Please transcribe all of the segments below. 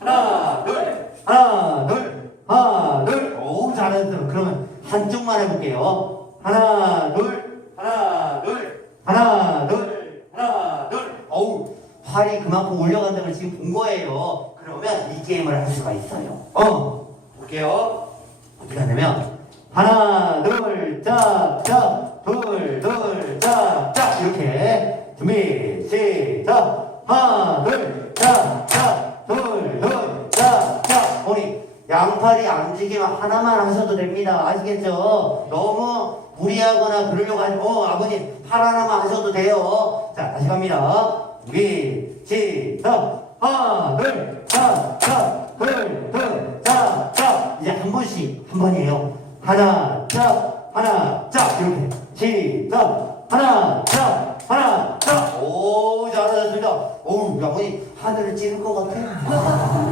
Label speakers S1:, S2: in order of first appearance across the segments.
S1: 하나 둘 하나 둘 하나 둘. 오우 잘했어요 그러면 한쪽만 해볼게요. 하나 둘 하나 둘 하나 둘 하나 둘. 어우 팔이 그만큼 올라간다는 걸 지금 본 거예요. 그러면 이 게임을 할 수가 있어요. 어 볼게요. 어떻게 하냐면 하나 둘 짝 짝 둘 둘 짝 짝 이렇게. 준비 시작. 하나 양팔이 안 움직이면 하나만 하셔도 됩니다. 아시겠죠? 너무 무리하거나 그러려고 하지 어 아버님 팔 하나만 하셔도 돼요. 자 다시 갑니다. 준비 시작 하나 둘짝짝 둘둘짝짝 이제 한 번씩 한 번이에요. 하나 짝 하나 짝 이렇게. 시작 하나 짝 하나 짝오 잘하셨습니다. 오우 아버님 하늘을 찌를 것 같아.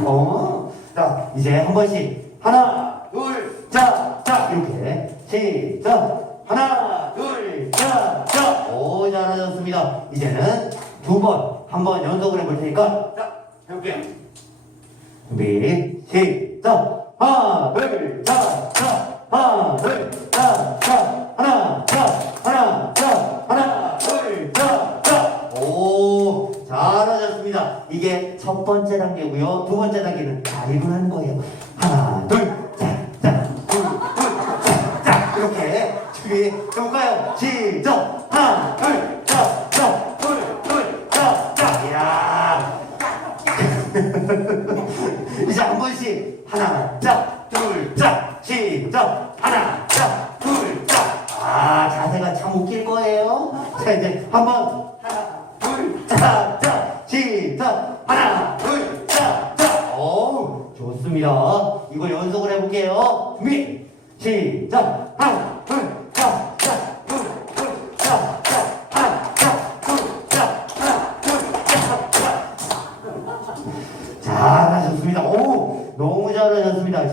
S1: 어 자 이제 한 번씩. 하나 둘짝짝 이렇게. 시작. 하나 둘짝짝오 잘하셨습니다. 이제는 두 번 한 번 연속을 해볼 테니까. 자 해볼게요. 준비 시작. 하나 둘짝짝 하나 둘짝짝 하나 짝 하나 짝 이게 첫 번째 단계고요. 두 번째 단계는 다리로 하는 거예요. 하나 둘짝짝 둘둘짝짝 이렇게 준비 해볼까요? 시작! 하나 둘짝짝 둘둘짝짝 이야. 이제 한 번씩 하나 짝둘짝 시작! 하나 짝둘짝아 자세가 참 웃길 거예요. 자 이제 한번 좋습니다 이거 연속을 해볼게요 준비 시작 하나.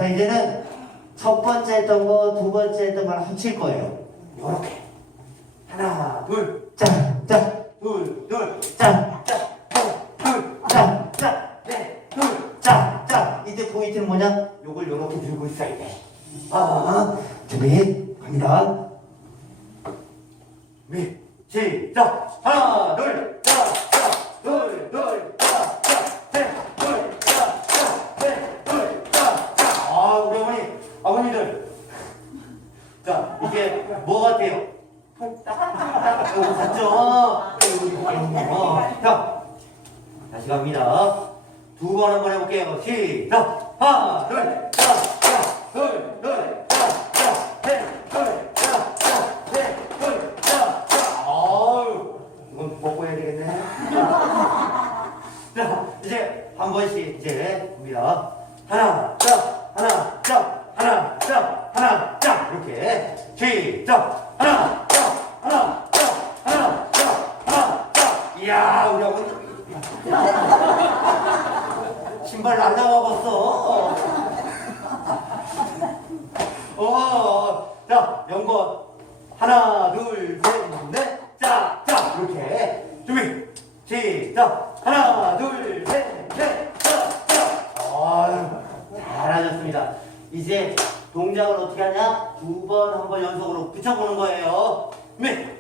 S1: 자, 이제는 첫 번째 했던 거, 두 번째 했던 걸 합칠 거예요. 이렇게. 하나, 둘, 짠, 짠, 둘, 둘, 짠, 짠, 포인트는 뭐냐? 요걸 요렇게 들고 있어야 돼. 아, 준비, 갑니다. 준비, 시작! 하나, 둘, 짠, 짠, 둘, 둘, 짠, 짠, 셋, 둘, 짠, 짠, 셋, 둘, 짠, 짠. 아, 우리 어머니, 아버님들. 자, 이게 뭐 같아요? 자, 다시 갑니다. 두 번 한번 해볼게요. 시작! 하나, 둘, 짠, 짠, 둘, 둘, 짠, 짠, 셋, 둘, 짠, 짠, 셋, 둘, 짠, 짠. 아유, 이건 먹고 해야 되겠네. 자, 이제 한 번씩 이제 봅니다. 하나, 짝, 하나, 짝, 하나, 짝, 하나, 짝 이렇게 시작. 하나, 짝, 하나, 짝, 하나, 짝, 하나, 짝. 이야, 우리 아버님 신발 날라가 봤어. 어, 자, 연번 하나, 둘, 셋, 넷, 짝, 짝 이렇게 준비 시작 하나, 둘, 셋, 넷, 짝, 짝. 아유, 잘하셨습니다. 이제 동작을 어떻게 하냐? 두 번, 한 번 연속으로 붙여보는 거예요. 네,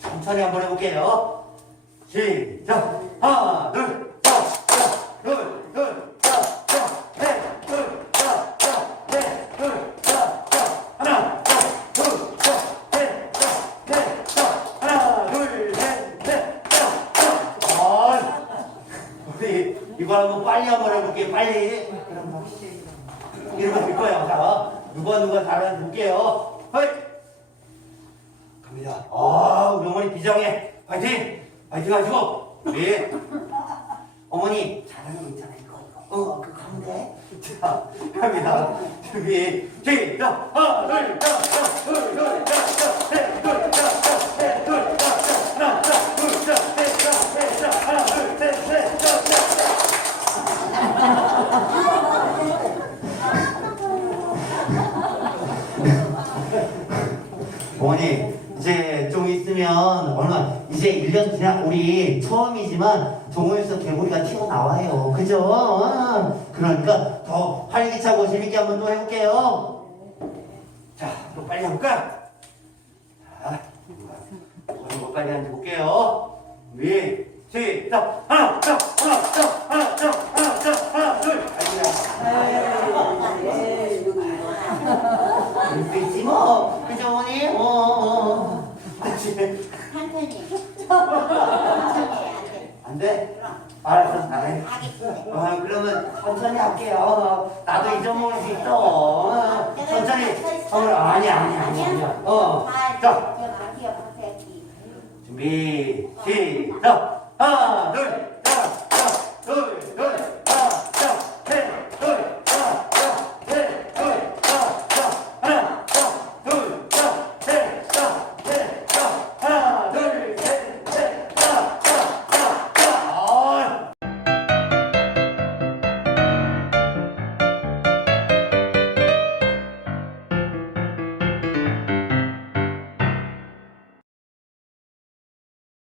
S1: 천천히 한번 해볼게요. 시작 하나, 둘, 이거 한번 빨리 한번 해볼게요. 빨리. 이러면 될 거예요. 자, 누가 누가 잘하는지 볼게요. 허이. 갑니다. 아, 우리 어머니 비장해. 파이팅! 파이팅 하시고. 네. 어머니, 잘하는 거 있잖아요. 이거. 어, 그거 하면 돼. 자, 갑니다. 준비, 시작! 하나, 둘, 짝, 짝, 둘, 둘, 짝, 짝, 셋, 둘, 짝, 짝, 셋,
S2: 처음이지만 동호회에서 개구리가 튀어나와요. 그죠? 어, 그러니까 더 활기차고 재밌게 한번 또 해볼게요.
S1: 자, 또 빨리 해볼까? 자, 어, 빨리 앉아볼게요. 준비, 시작! 하나, 자, 하나, 자, 하나, 자, 하나, 자, 하나, 둘.
S2: 그렇지 뭐. 그죠, 어머니? 어, 어.
S3: 천천히. 천천히
S1: 안 돼? 알았어.
S3: 하겠어.
S1: 어, 그러면 천천히 할게요. 나도 잊어먹을 수 있어. 어, 천천히. 어, 아니, 아니, 아니, 아니. 어, 자,
S3: 자.
S1: 준비, 시작! 하나, 둘,